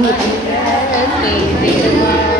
Yes, baby. you.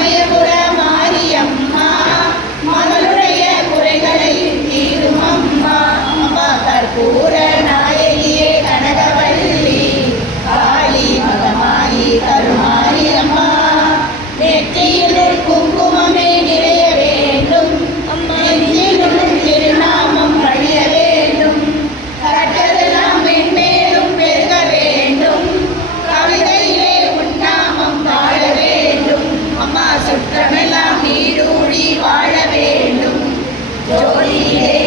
సమయపుర சுற்றமெல்லாம் நீரூழி வாழ வேண்டும். ஜோதியிலே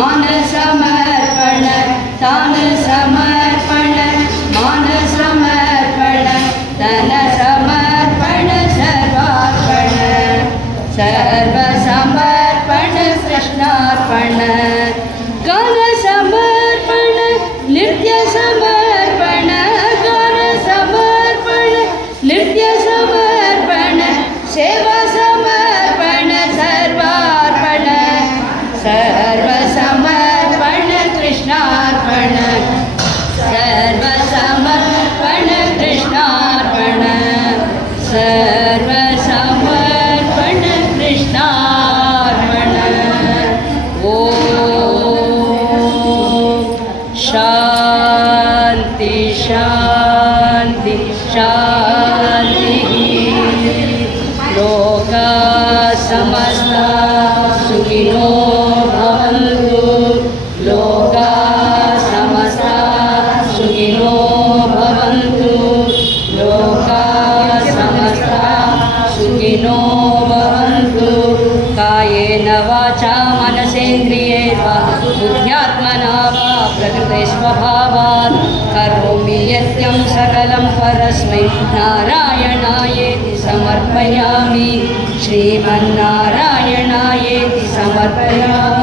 Londres. లోకా సమస్తా సుఖినో భవంతు లోకా సమస్తా సుఖినో భవంతు కాయేన వాచా మనసేంద్రియే వా బుద్ధ్యాత్మనా వా ప్రకృతే స్వభావాత్ కరోమి యత్యం సకలం పరస్మై నారాయణాయేతి సమర్పయామి శ్రీమన్నారాయణాయేతి సమర్పయామి